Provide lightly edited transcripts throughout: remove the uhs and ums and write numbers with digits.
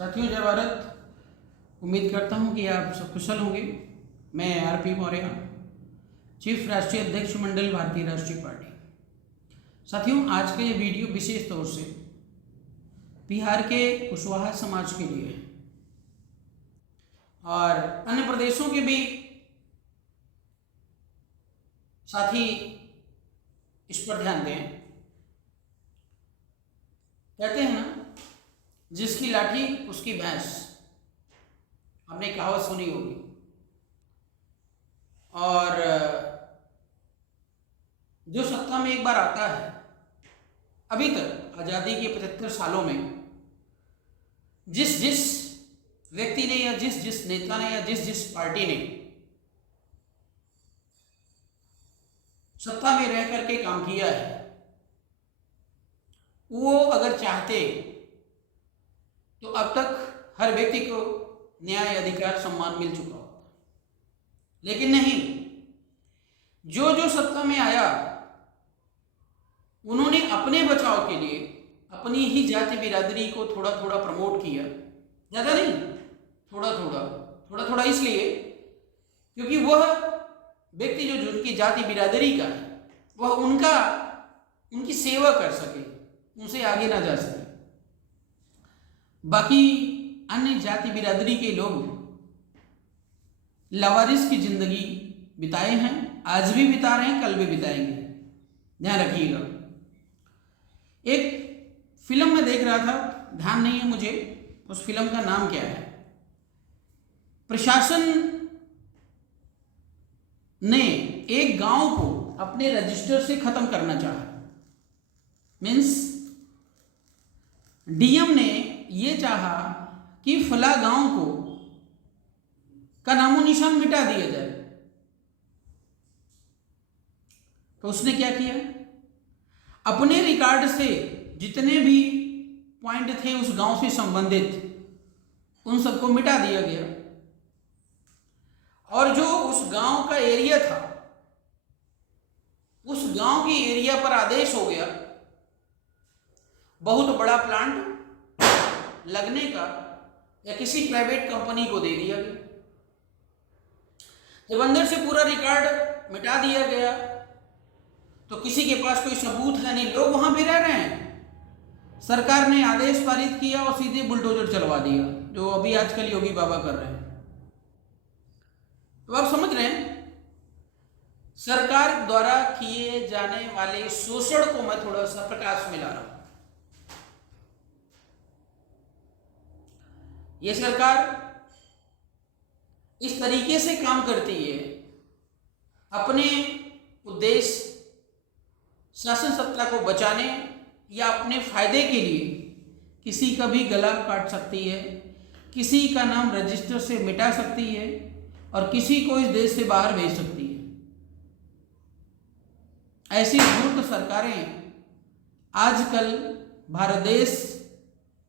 साथियों, जय भारत। उम्मीद करता हूं कि आप सब कुशल होंगे। मैं आरपी मौर्य, चीफ राष्ट्रीय अध्यक्ष मंडल भारतीय राष्ट्रीय पार्टी। साथियों, आज का ये वीडियो विशेष तौर से बिहार के कुशवाहा समाज के लिए है और अन्य प्रदेशों के भी साथी इस पर ध्यान दें। कहते हैं ना, जिसकी लाठी उसकी भैंस, हमने कहावत सुनी होगी। और जो सत्ता में एक बार आता है, अभी तक आज़ादी के 75 सालों में जिस जिस व्यक्ति ने या जिस जिस नेता ने या जिस जिस पार्टी ने सत्ता में रह करके काम किया है, वो अगर चाहते तो अब तक हर व्यक्ति को न्याय, अधिकार, सम्मान मिल चुका होता। लेकिन नहीं, जो जो सत्ता में आया उन्होंने अपने बचाव के लिए अपनी ही जाति बिरादरी को थोड़ा थोड़ा प्रमोट किया। ज़्यादा नहीं, थोड़ा थोड़ा इसलिए क्योंकि वह व्यक्ति जो उनकी जाति बिरादरी का है, वह उनकी सेवा कर सके, उनसे आगे ना जा सके। बाकी अन्य जाति बिरादरी के लोग लावारिस की जिंदगी बिताए हैं, आज भी बिता रहे हैं, कल भी बिताएंगे। ध्यान रखिएगा। एक फिल्म में देख रहा था, ध्यान नहीं है मुझे उस फिल्म का नाम क्या है। प्रशासन ने एक गांव को अपने रजिस्टर से खत्म करना चाहा। मीन्स डीएम ने ये चाहा कि फला गांव को का नामो निशान मिटा दिया जाए। तो उसने क्या किया, अपने रिकॉर्ड से जितने भी पॉइंट थे उस गांव से संबंधित, उन सबको मिटा दिया गया। और जो उस गांव का एरिया था, उस गांव के एरिया पर आदेश हो गया बहुत बड़ा प्लांट लगने का, या किसी प्राइवेट कंपनी को दे दिया गया। जब अंदर से पूरा रिकॉर्ड मिटा दिया गया तो किसी के पास कोई सबूत है नहीं, लोग वहां भी रह रहे हैं। सरकार ने आदेश पारित किया और सीधे बुलडोजर चलवा दिया, जो अभी आजकल योगी बाबा कर रहे हैं। तो आप समझ रहे हैं, सरकार द्वारा किए जाने वाले शोषण को मैं थोड़ा सा प्रकाश में ला रहा हूं। ये सरकार इस तरीके से काम करती है, अपने उद्देश्य शासन सत्ता को बचाने या अपने फायदे के लिए किसी का भी गला काट सकती है, किसी का नाम रजिस्टर से मिटा सकती है और किसी को इस देश से बाहर भेज सकती है। ऐसी धूर्त सरकारें आजकल भारत देश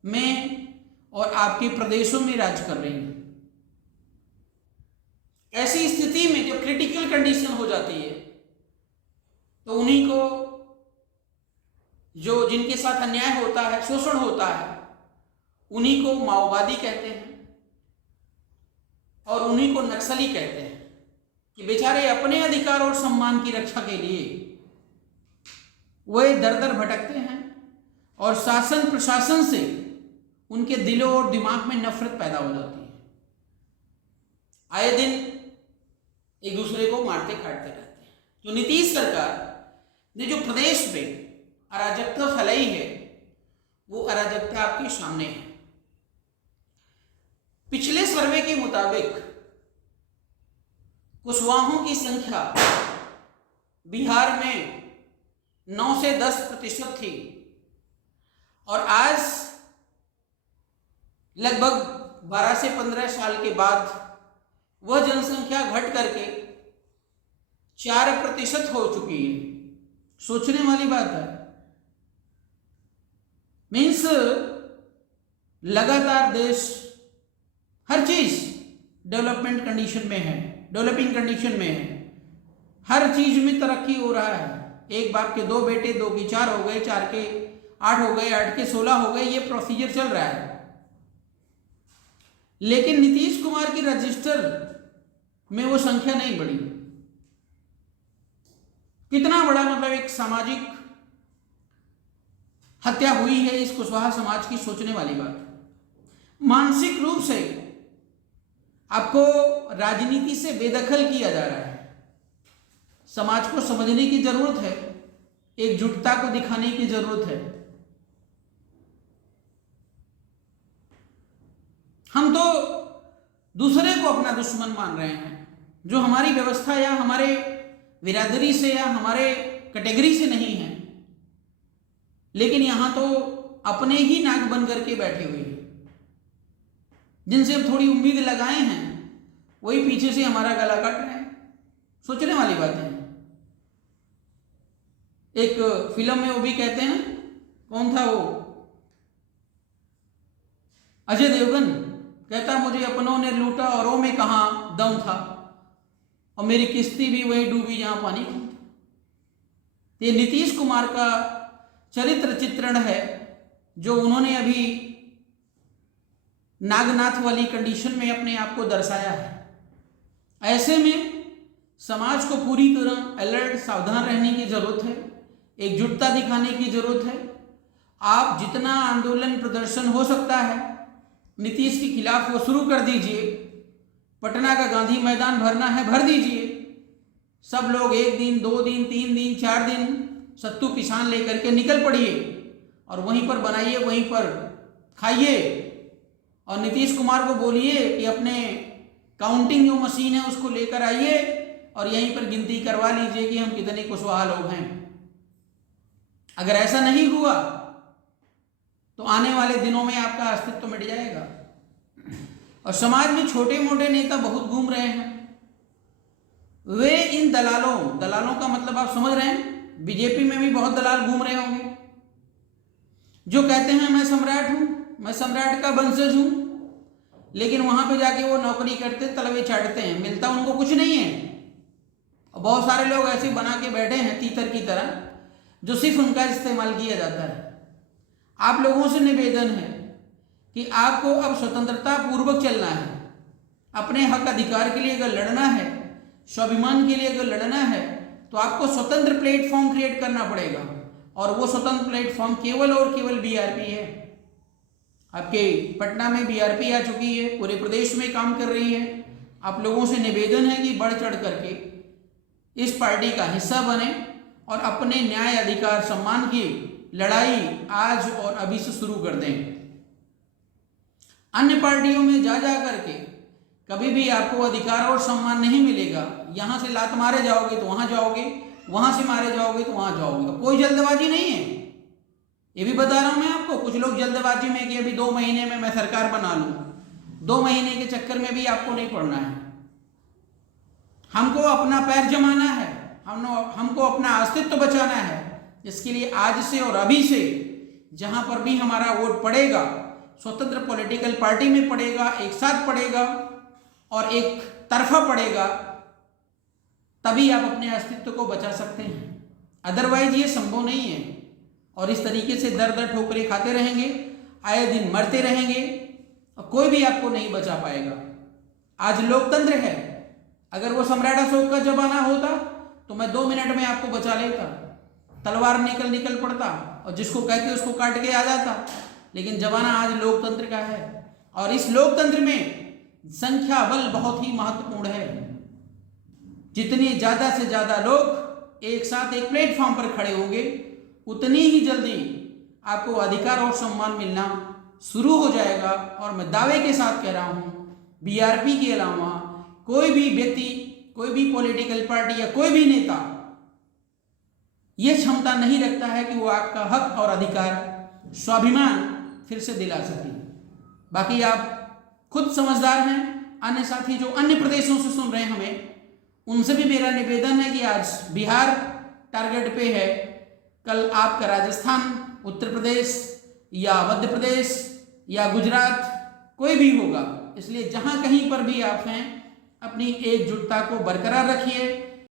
में और आपके प्रदेशों में राज कर रही हैं। ऐसी स्थिति में जब क्रिटिकल कंडीशन हो जाती है तो उन्हीं को, जो जिनके साथ अन्याय होता है, शोषण होता है, उन्हीं को माओवादी कहते हैं और उन्हीं को नक्सली कहते हैं कि बेचारे अपने अधिकार और सम्मान की रक्षा के लिए वे दर दर भटकते हैं और शासन प्रशासन से उनके दिलों और दिमाग में नफरत पैदा हो जाती है। आए दिन एक दूसरे को मारते काटते रहते हैं। तो नीतीश सरकार ने जो प्रदेश में अराजकता फैलाई है, वो अराजकता आपके सामने है। पिछले सर्वे के मुताबिक कुशवाहों की संख्या बिहार में 9 से 10% थी और आज लगभग 12 से 15 साल के बाद वह जनसंख्या घट करके 4% हो चुकी है। सोचने वाली बात है। मीन्स लगातार देश हर चीज डेवलपमेंट कंडीशन में है, डेवलपिंग कंडीशन में है। हर चीज में तरक्की हो रहा है। एक बाप के 2 बेटे, 2 के 4 हो गए, 4 के 8 हो गए, 8 के 16 हो गए, ये प्रोसीजर चल रहा है। लेकिन नीतीश कुमार की रजिस्टर में वो संख्या नहीं बढ़ी। कितना बड़ा मतलब एक सामाजिक हत्या हुई है इस कुशवाहा समाज की, सोचने वाली बात। मानसिक रूप से आपको राजनीति से बेदखल किया जा रहा है। समाज को समझने की जरूरत है, एकजुटता को दिखाने की जरूरत है। हम तो दूसरे को अपना दुश्मन मान रहे हैं, जो हमारी व्यवस्था या हमारे बिरादरी से या हमारे कैटेगरी से नहीं है, लेकिन यहां तो अपने ही नाक बन करके बैठे हुए हैं। जिनसे हम थोड़ी उम्मीद लगाए हैं वही पीछे से हमारा गला काट रहे हैं। सोचने वाली बात है। एक फिल्म में वो भी कहते हैं, कौन था वो, अजय देवगन कहता मुझे अपनों ने लूटा और वो में कहां दम था, और मेरी किश्ती भी वही डूबी जहां पानी कम था। ये नीतीश कुमार का चरित्र चित्रण है जो उन्होंने अभी नागनाथ वाली कंडीशन में अपने आप को दर्शाया है। ऐसे में समाज को पूरी तरह अलर्ट, सावधान रहने की जरूरत है, एकजुटता दिखाने की जरूरत है। आप जितना आंदोलन प्रदर्शन हो सकता है नीतीश के खिलाफ वो शुरू कर दीजिए। पटना का गांधी मैदान भरना है, भर दीजिए। सब लोग 1 दिन, 2 दिन, 3 दिन, 4 दिन सत्तू पिसान लेकर के निकल पड़िए और वहीं पर बनाइए, वहीं पर खाइए। और नीतीश कुमार को बोलिए कि अपने काउंटिंग जो मशीन है उसको लेकर आइए और यहीं पर गिनती करवा लीजिए कि हम कितने कुशवाहा लोग हैं। अगर ऐसा नहीं हुआ तो आने वाले दिनों में आपका अस्तित्व मिट जाएगा। और समाज में छोटे मोटे नेता बहुत घूम रहे हैं। वे इन दलालों का मतलब आप समझ रहे हैं। बीजेपी में भी बहुत दलाल घूम रहे होंगे जो कहते हैं मैं सम्राट हूं, मैं सम्राट का वंशज हूं, लेकिन वहां पे जाके वो नौकरी करते, तलवे चाटते हैं, मिलता उनको कुछ नहीं है। और बहुत सारे लोग ऐसे बना के बैठे हैं तीतर की तरह, जो सिर्फ उनका इस्तेमाल किया जाता है। आप लोगों से निवेदन है कि आपको अब स्वतंत्रता पूर्वक चलना है। अपने हक अधिकार के लिए अगर लड़ना है, स्वाभिमान के लिए अगर लड़ना है, तो आपको स्वतंत्र प्लेटफॉर्म क्रिएट करना पड़ेगा। और वो स्वतंत्र प्लेटफॉर्म केवल और केवल बीआरपी है। आपके पटना में बीआरपी आ चुकी है, पूरे प्रदेश में काम कर रही है। आप लोगों से निवेदन है कि बढ़ चढ़ करके इस पार्टी का हिस्सा बने और अपने न्याय, अधिकार, सम्मान की लड़ाई आज और अभी से शुरू कर दें। अन्य पार्टियों में जा करके कभी भी आपको अधिकार और सम्मान नहीं मिलेगा। यहां से लात मारे जाओगे तो वहां जाओगे, वहां से मारे जाओगे तो वहां जाओगे। कोई जल्दबाजी नहीं है, ये भी बता रहा हूं मैं आपको। कुछ लोग जल्दबाजी में कि अभी 2 महीने में मैं सरकार बना लूं, 2 महीने के चक्कर में भी आपको नहीं पड़ना है। हमको अपना पैर जमाना है, हमको अपना अस्तित्व बचाना है। इसके लिए आज से और अभी से जहां पर भी हमारा वोट पड़ेगा, स्वतंत्र पॉलिटिकल पार्टी में पड़ेगा, एक साथ पड़ेगा और एक तरफा पड़ेगा, तभी आप अपने अस्तित्व को बचा सकते हैं। अदरवाइज ये संभव नहीं है। और इस तरीके से दर दर ठोकरें खाते रहेंगे, आए दिन मरते रहेंगे और कोई भी आपको नहीं बचा पाएगा। आज लोकतंत्र है। अगर वो सम्राट अशोक का जमाना होता तो मैं 2 मिनट में आपको बचा लेता, तलवार निकल पड़ता और जिसको कहते उसको काट के आ जाता। लेकिन जमाना आज लोकतंत्र का है और इस लोकतंत्र में संख्या बल बहुत ही महत्वपूर्ण है। जितने ज्यादा से ज्यादा लोग एक साथ एक प्लेटफॉर्म पर खड़े होंगे, उतनी ही जल्दी आपको अधिकार और सम्मान मिलना शुरू हो जाएगा। और मैं दावे के साथ कह रहा हूं, बीआरपी के अलावा कोई भी व्यक्ति, कोई भी पॉलिटिकल पार्टी या कोई भी नेता यह क्षमता नहीं रखता है कि वो आपका हक और अधिकार, स्वाभिमान फिर से दिला सके। बाकी आप खुद समझदार हैं। अन्य साथी जो अन्य प्रदेशों से सुन रहे हैं हमें, उनसे भी मेरा निवेदन है कि आज बिहार टारगेट पे है, कल आपका राजस्थान, उत्तर प्रदेश या मध्य प्रदेश या गुजरात कोई भी होगा। इसलिए जहां कहीं पर भी आप हैं, अपनी एकजुटता को बरकरार रखिए।